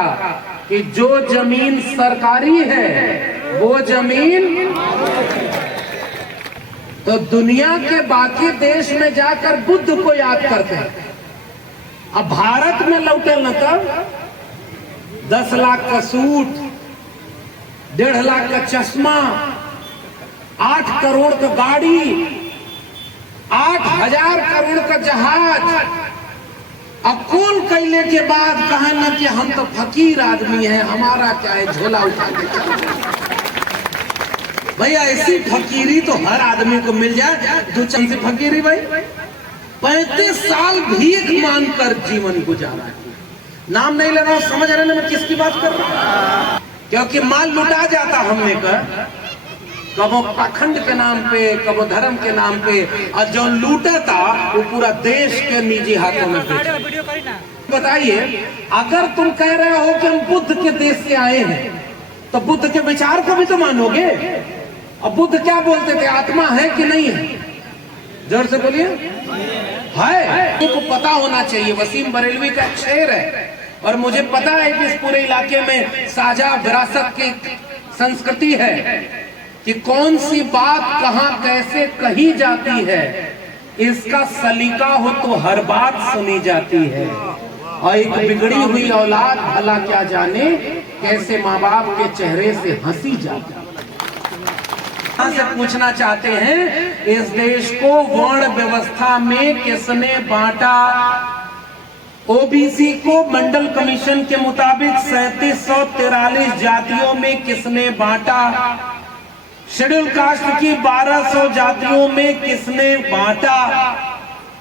का कि जो जमीन सरकारी है वो जमीन, तो दुनिया के बाकी देश में जाकर बुद्ध को याद करते हैं। अब भारत में लौटे न तब 10 लाख का सूट, 1.5 लाख का चश्मा, 8 करोड़ का गाड़ी, 8,000 करोड़ का जहाज, अकुल कैले के बाद कहा न कि हम तो फकीर आदमी हैं, हमारा क्या है, झोला उठा के चल। भैया ऐसी फकीरी तो हर आदमी को मिल जाए। दो चंद से फकीरी भाई 35 साल भीख मांगकर जीवन गुजारा है। नाम नहीं ले रहा हूं, समझ रहे ना मैं किसकी बात कर रहा हूं? क्योंकि माल लुटा जाता हमने कर, कबो पाखंड के नाम पे, कबो धर्म के नाम पे, और जो लूटा था वो पूरा देश के निजी हाथों में बताइए, अगर तुम कह रहे हो कि हम बुद्ध के देश से आए हैं तो बुद्ध के विचार को भी तो मानोगे। अब बुद्ध क्या बोलते थे, आत्मा है कि नहीं है? जोर से बोलिए। है, तुमको पता होना चाहिए। वसीम बरेलवी का शेर है और मुझे पता है कि इस पूरे इलाके में साझा विरासत की संस्कृति है कि कौन सी बात कहां कैसे कही जाती है, इसका सलीका हो तो हर बात सुनी जाती है। और एक बिगड़ी हुई औलाद भला क्या जाने कैसे माँ बाप के चेहरे से हंसी जाती है। से पूछना चाहते हैं, इस देश को वर्ण व्यवस्था में किसने बांटा? ओबीसी को मंडल कमीशन के मुताबिक 3743 जातियों में किसने बांटा? शेड्यूल कास्ट की 1200 जातियों में किसने बांटा?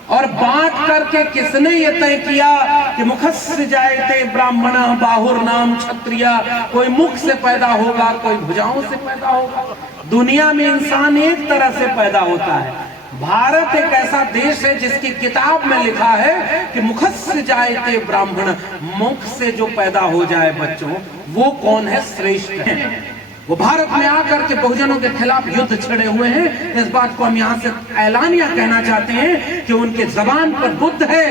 और बांट करके किसने ये तय किया कि मुखस्य जायते ब्राह्मण बाहुर नाम क्षत्रिय, कोई मुख से पैदा होगा, कोई भुजाओं से पैदा होगा। दुनिया में इंसान एक तरह से पैदा होता है। भारत एक ऐसा देश है जिसकी किताब में लिखा है कि मुखस्य जायते ब्राह्मण, मुख से जो पैदा हो जाए बच्चों, वो कौन है, श्रेष्ठ है। वो भारत में आकर के बहुजनों के खिलाफ युद्ध छेड़े हुए हैं। इस बात को हम यहाँ से ऐलानिया कहना चाहते हैं कि उनके जबान पर बुद्ध है,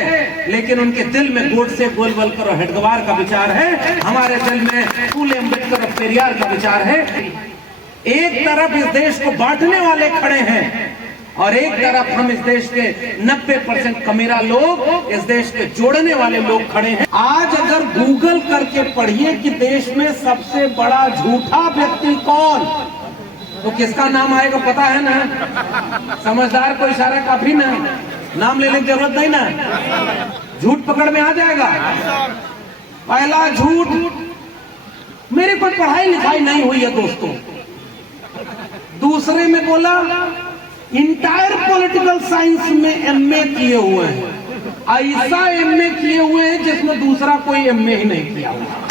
लेकिन उनके दिल में गोडसे, गोलवलकर और हेडगेवार का विचार है। हमारे दिल में फूले, अम्बेडकर और पेरियार का विचार है। एक तरफ इस देश को बांटने वाले खड़े हैं और एक तरफ हम इस देश के 90% कमीरा लोग, इस देश के जोड़ने वाले लोग खड़े हैं। आज अगर गूगल करके पढ़िए कि देश में सबसे बड़ा झूठा व्यक्ति कौन, तो किसका नाम आएगा पता है ना? समझदार को इशारा काफी ना, नाम लेने की जरूरत नहीं ना, झूठ पकड़ में आ जाएगा। पहला झूठ, मेरी कोई पढ़ाई लिखाई नहीं हुई है दोस्तों। दूसरे में बोला इंटायर पॉलिटिकल साइंस में एमए किए हुए हैं। ऐसा एमए किए हुए हैं जिसमें दूसरा कोई एमए ही नहीं किया हुआ।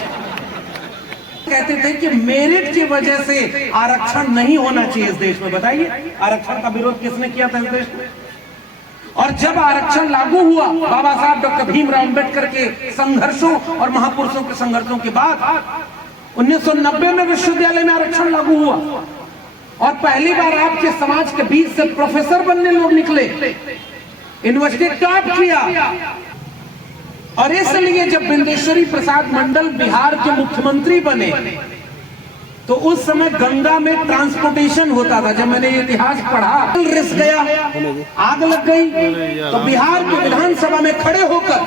कहते थे कि मेरिट की वजह से आरक्षण नहीं होना चाहिए इस देश में। बताइए, आरक्षण का विरोध किसने किया था इस देश में? और जब आरक्षण लागू हुआ, बाबा साहब डॉक्टर भीमराव अंबेडकर के संघर्षों और महापुरुषों के संघर्षों के बाद 1990 में विश्वविद्यालय में आरक्षण लागू हुआ और पहली बार आपके समाज के बीच से प्रोफेसर बनने लोग निकले, यूनिवर्सिटी टॉप किया। और इसलिए जब बिंदेश्वरी प्रसाद मंडल बिहार के मुख्यमंत्री बने तो उस समय गंगा में ट्रांसपोर्टेशन होता था। जब मैंने इतिहास पढ़ा, रिस गया, आग लग गई, तो बिहार के विधानसभा में खड़े होकर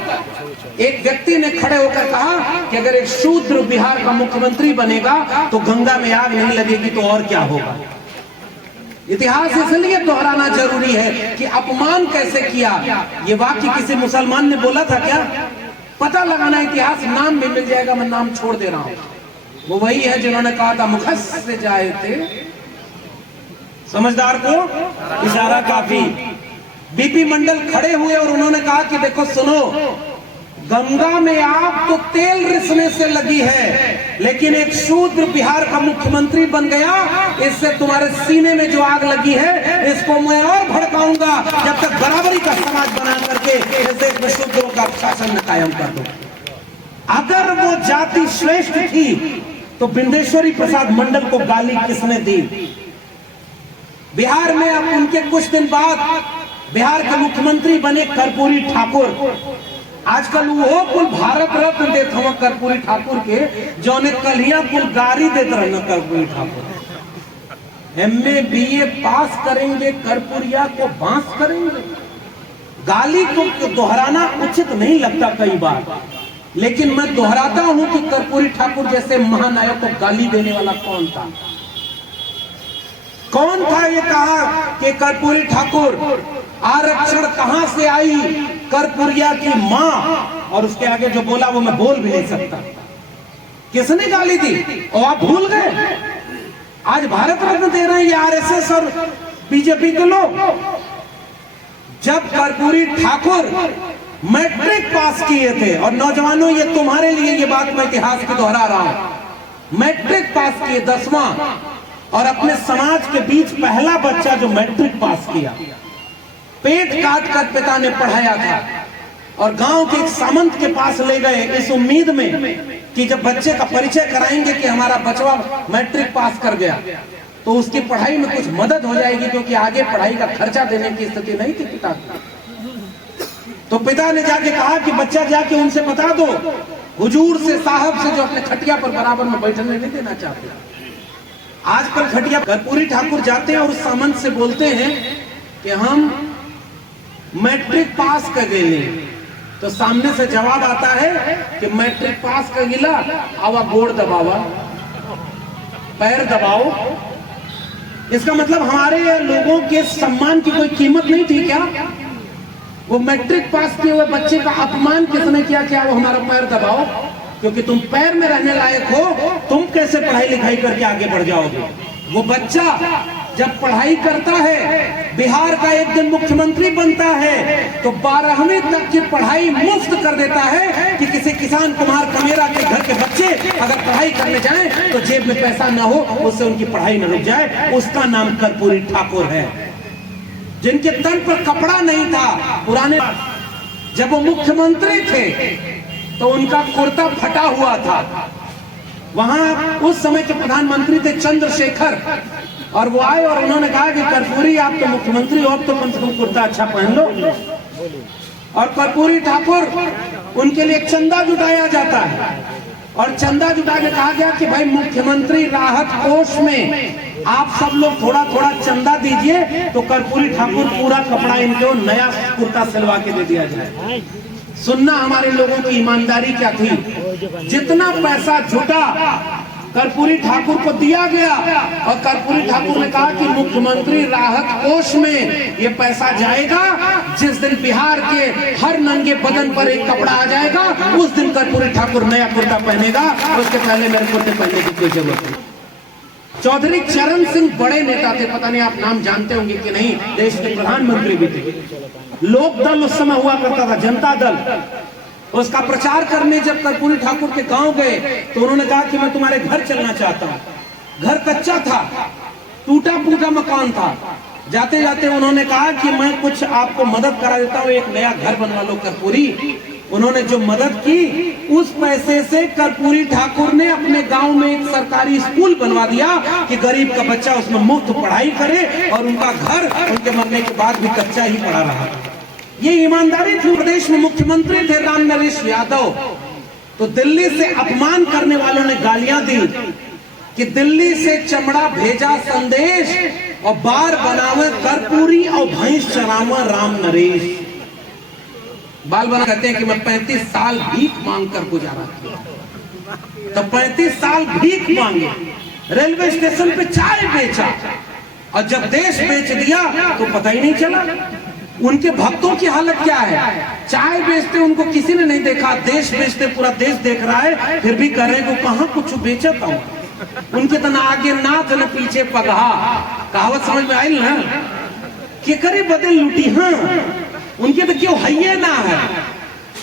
एक व्यक्ति ने खड़े होकर कहा कि अगर एक शूद्र बिहार का मुख्यमंत्री बनेगा तो गंगा में आग नहीं लगेगी तो और क्या होगा। इतिहास इसलिए दोहराना जरूरी है कि अपमान कैसे किया। ये वाक्य किसी मुसलमान ने बोला था क्या? पता लगाना इतिहास, नाम भी मिल जाएगा, मैं नाम छोड़ दे रहा हूं। वो वही है जिन्होंने कहा था मुखस्य से जाए थे, समझदार को इशारा काफी। बीपी मंडल खड़े हुए और उन्होंने कहा कि देखो सुनो, गंगा में आग तो तेल रिसने से लगी है, लेकिन एक शूद्र बिहार का मुख्यमंत्री बन गया, इससे तुम्हारे सीने में जो आग लगी है इसको मैं और भड़काऊंगा जब तक बराबरी का समाज बना करके इस देश में शूद्रों का शासन कायम कर दो। अगर वो जाति श्रेष्ठ थी तो बिंदेश्वरी प्रसाद मंडल को गाली किसने दी? बिहार में अब उनके कुछ दिन बाद बिहार के मुख्यमंत्री बने कर्पूरी ठाकुर। आजकल वो कुल भारत रत्न देत हूँ कर्पूरी ठाकुर के, जो ने कलिया कुल गारी देते रहना कर्पूरी ठाकुर। MA BA पास करेंगे, कर्पूरिया को बांस करेंगे। गाली को दोहराना उचित नहीं लगता कई बार, लेकिन मैं दोहराता हूं कि कर्पूरी ठाकुर जैसे महानायक को गाली देने वाला कौन था? कौन था ये कहा कि कर्पूरी ठाकुर आरक्षण कहां से आई? कर्पूरिया की मां। और उसके आगे जो बोला वो मैं बोल भी नहीं सकता। किसने गाली दी और आप भूल गए? आज भारत रत्न दे रहे हैं ये RSS और BJP के लोग। जब कर्पूरी ठाकुर मैट्रिक पास किए थे, और नौजवानों ये तुम्हारे लिए ये बात मैं इतिहास की दोहरा रहा हूं, मैट्रिक पास किए 10वां, और अपने समाज के बीच पहला बच्चा जो मैट्रिक पास किया, पेट काट कर पिता ने पढ़ाया था, और गांव के एक सामंत के पास ले गए इस उम्मीद में कि जब बच्चे का परिचय कराएंगे कि हमारा बचवा मैट्रिक पास कर गया तो उसकी पढ़ाई में कुछ मदद हो जाएगी, क्योंकि आगे पढ़ाई का खर्चा देने की स्थिति नहीं थी पिता की। तो पिता ने जाके कहा कि बच्चा जाके उनसे बता दो, हुजूर से, साहब से, जो अपने खटिया पर बराबर में बैठने नहीं देना चाहते। आजकल खटिया कर्पूरी ठाकुर जाते हैं और उस सामंत से बोलते हैं कि हम मैट्रिक पास कर गए, तो सामने से जवाब आता है कि मैट्रिक पास कर गिला, आवा गोड़ दबावा, पैर दबाओ। इसका मतलब हमारे लोगों के सम्मान की कोई कीमत नहीं थी क्या? वो मैट्रिक पास किए हुए बच्चे का अपमान किसने किया? क्या वो हमारा पैर दबाओ? क्योंकि तुम पैर में रहने लायक हो, तुम कैसे पढ़ाई लिखाई करके आगे बढ़ जाओगे? वो बच्चा जब पढ़ाई करता है, बिहार का एक दिन मुख्यमंत्री बनता है, तो 12वीं तक की पढ़ाई मुफ्त कर देता है कि किसी किसान कुमार कमेरा के घर के बच्चे अगर पढ़ाई करने जाएं तो जेब में पैसा ना हो, उससे उनकी पढ़ाई न रुक जाए। उसका नाम कर्पूरी ठाकुर है। जिनके तन पर कपड़ा नहीं था, पुराने जब वो मुख्यमंत्री थे तो उनका कुर्ता फटा हुआ था। वहां उस समय के प्रधानमंत्री थे चंद्रशेखर, और वो आए और उन्होंने कहा कि कर्पूरी आप तो मुख्यमंत्री हो, तो कम से कम कुर्ता अच्छा पहन लो। और कर्पूरी ठाकुर, उनके लिए चंदा जुटाया जाता है, और चंदा जुटा के कहा गया कि भाई मुख्यमंत्री राहत कोष में आप सब लोग थोड़ा थोड़ा चंदा दीजिए, तो कर्पूरी ठाकुर पूरा कपड़ा इनको नया कुर्ता सिलवा के दे दिया जाए। सुनना हमारे लोगों की ईमानदारी क्या थी। जितना पैसा जुटा कर्पूरी ठाकुर को दिया गया, और कर्पूरी ठाकुर ने कहा कि मुख्यमंत्री राहत कोष में ये पैसा जाएगा। जिस दिन बिहार के हर नंगे बदन पर एक कपड़ा आ जाएगा, उस दिन कर्पूरी ठाकुर नया कुर्ता पहनेगा, उसके पहले नए कुर्ते पहनने की कोई जरूरत नहीं। चौधरी चरण सिंह बड़े नेता थे, पता नहीं आप नाम जानते होंगे कि नहीं, देश के प्रधानमंत्री भी थे। लोक दल उस समय हुआ करता था, जनता दल। उसका प्रचार करने जब कर्पूरी ठाकुर के गांव गए तो उन्होंने कहा कि मैं तुम्हारे घर चलना चाहता हूं। घर कच्चा था, टूटा फूटा मकान था। जाते जाते उन्होंने कहा कि मैं कुछ आपको मदद करा देता हूं, एक नया घर बनवा लो कर्पूरी। उन्होंने जो मदद की, उस पैसे से कर्पूरी ठाकुर ने अपने गांव में एक सरकारी स्कूल बनवा दिया कि गरीब का बच्चा उसमें मुफ्त पढ़ाई करे, और उनका घर उनके मरने के बाद भी कच्चा ही पड़ा रहा। ये ईमानदारी थी। प्रदेश में मुख्यमंत्री थे राम नरेश यादव, तो दिल्ली से अपमान करने वालों ने गालियां दी कि दिल्ली से चमड़ा भेजा संदेश, और बार बनावे कर्पूरी और भैंस चरावा राम नरेश। बाल बना कहते हैं कि मैं 35 साल भीख मांग कर गुजारा किया। तो 35 साल भीख मांगे, रेलवे स्टेशन पे चाय बेचा, और जब देश बेच दिया तो पता ही नहीं चला। उनके भक्तों की हालत क्या है? चाय बेचते उनको किसी ने नहीं देखा, देश बेचते पूरा देश देख रहा है, फिर भी कह रहे हैं कहां कुछ बेचता हूं। उनके तो ना आगे नाथ न पीछे पगहा। कहावत समझ में आई ना कि करे बदल लुटी। हाँ, उनके तो क्यों हैये ना है,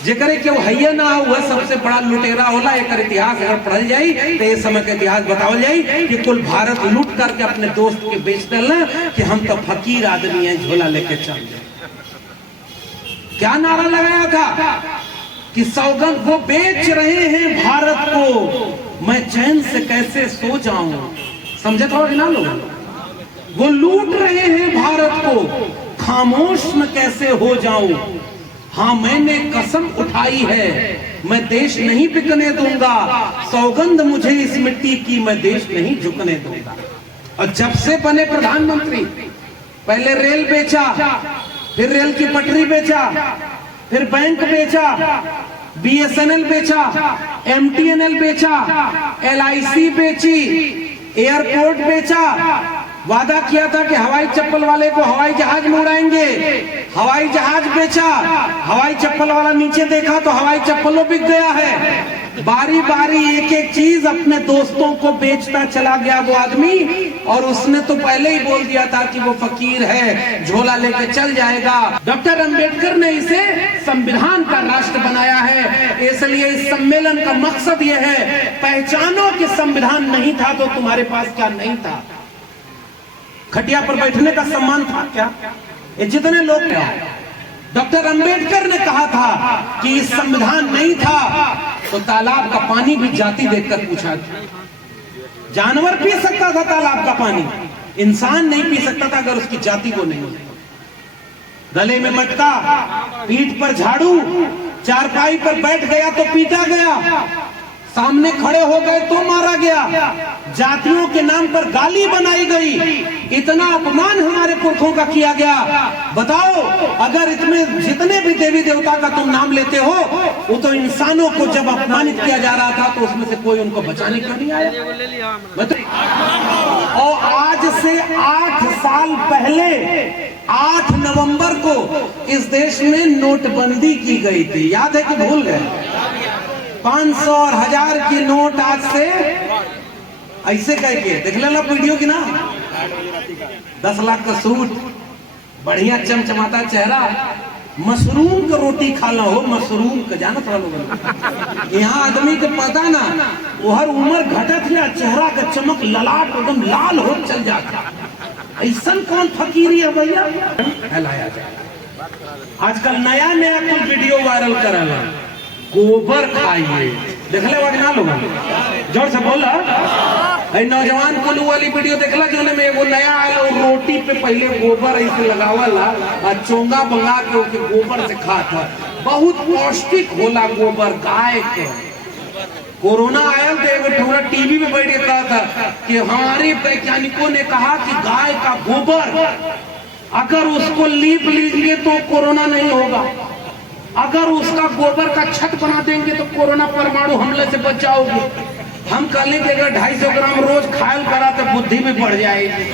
जेकरे क्यों हैये ना हो वह सबसे बड़ा लुटेरा होला। एक इतिहास अगर पढ़ल जाई तो ये समय का इतिहास बतावल जाई कि कुल भारत लूट करके अपने दोस्त के बेच डालना कि हम तो फकीर आदमी हैं, झोला लेके चल जाए। क्या नारा लगाया था कि सौगंध वो बेच रहे हैं भारत को, मैं चैन से कैसे सो जाऊं। समझे तो ना लोग? वो लूट रहे हैं भारत को, खामोश न कैसे हो जाऊं। हाँ मैंने कसम उठाई है, मैं देश नहीं बिकने दूंगा, सौगंध मुझे इस मिट्टी की, मैं देश नहीं झुकने दूंगा। और जब से बने प्रधानमंत्री, पहले रेल बेचा, फिर रेल की पटरी बेचा, फिर बैंक बेचा, BSNL बेचा, MTNL बेचा, LIC बेची, एयरपोर्ट बेचा, वादा किया था कि हवाई चप्पल वाले को हवाई जहाज में उड़ाएंगे, हवाई जहाज बेचा, हवाई चप्पल वाला नीचे देखा तो हवाई चप्पलों बिक गया है। बारी बारी एक एक चीज अपने दोस्तों को बेचता चला गया वो आदमी, और उसने तो पहले ही बोल दिया था कि वो फकीर है, झोला लेके चल जाएगा। डॉक्टर अंबेडकर ने इसे संविधान का राष्ट्र बनाया है, इसलिए इस सम्मेलन का मकसद यह है, पहचानो कि संविधान नहीं था तो तुम्हारे पास क्या नहीं था। खटिया पर बैठने का सम्मान था क्या? ये जितने लोग डॉक्टर अंबेडकर ने कहा था कि इस संविधान नहीं था तो तालाब का पानी भी जाति देखकर पूछा, जानवर पी सकता था तालाब का पानी, इंसान नहीं पी सकता था अगर उसकी जाति को नहीं। गले में मटका, पीठ पर झाड़ू, चारपाई पर बैठ गया तो पीटा गया, सामने खड़े हो गए तो मारा गया, जातियों के नाम पर गाली बनाई गई, इतना अपमान हमारे पुरखों का किया गया। बताओ, अगर इसमें जितने भी देवी देवता का तुम नाम लेते हो, वो तो इंसानों को जब अपमानित किया जा रहा था तो उसमें से कोई उनको बचाने क्यों नहीं आया? और आज से 8 साल पहले 8 नवंबर को इस देश में नोटबंदी की गई थी, याद है कि भूल गए? 500 और 1000 की नोट आज से ऐसे करके देख लेना वीडियो की ना, 10 लाख का सूट, बढ़िया चमचमाता चेहरा, मशरूम का रोटी खाना हो, मशरूम का जाना थोड़ा लोग यहाँ आदमी को पता ना, वो हर उम्र घटत या चेहरा का चमक ललाट एकदम लाल हो चल जाता। ऐसा कौन फकीरी है भैया? फैलाया जाए। आजकल नया नया कुछ वीडियो वायरल कराना, गोबर खाइए, देखले वगना लोग जोर से बोला, नौजवान कोलू वाली वीडियो देखला जो में वो नया आया, रोटी पे पहले गोबर ऐसे लगावला और चोंगा बंगा के गोबर से खाता, बहुत पौष्टिक होला गोबर गाय के। कोरोना आया तो एक थोड़ा टीवी में बैठ के कहा था कि हमारे वैज्ञानिकों ने कहा कि गाय का गोबर अगर उसको लीप लीजिए तो कोरोना नहीं होगा, अगर उसका गोबर का छत बना देंगे तो कोरोना परमाणु हमले से बच जाओगे। हम कहने के अगर 250 ग्राम रोज खायल करा तो बुद्धि भी बढ़ जाएगी।